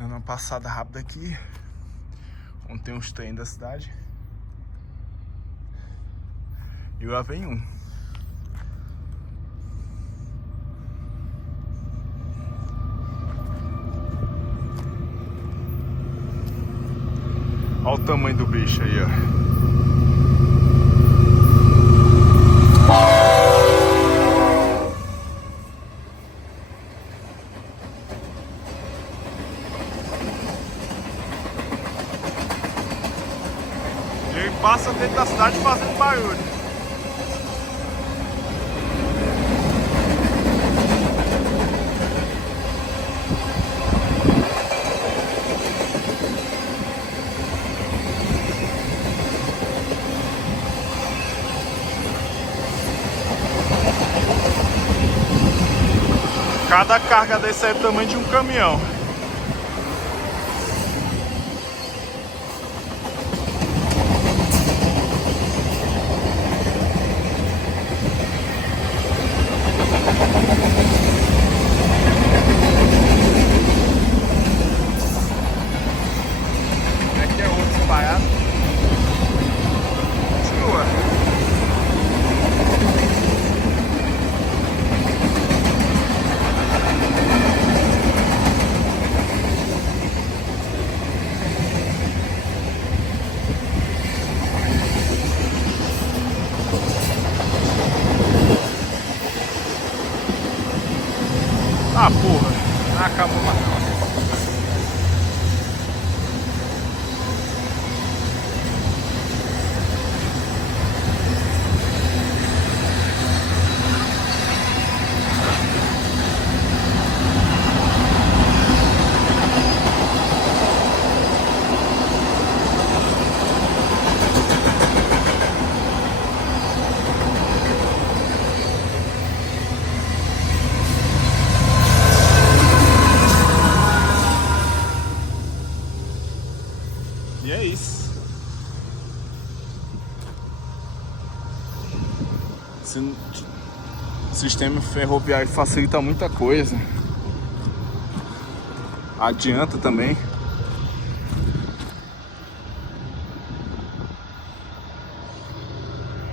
Dando uma passada rápida aqui, onde tem uns trem da cidade. E lá vem um. Olha o tamanho do bicho aí, ó. Ele passa dentro da cidade fazendo barulho. Cada carga desse é do tamanho de um caminhão. Aqui é outro espalhado. Continua. Ah, porra, acabou matando. E é isso. Esse sistema ferroviário facilita muita coisa. Adianta também.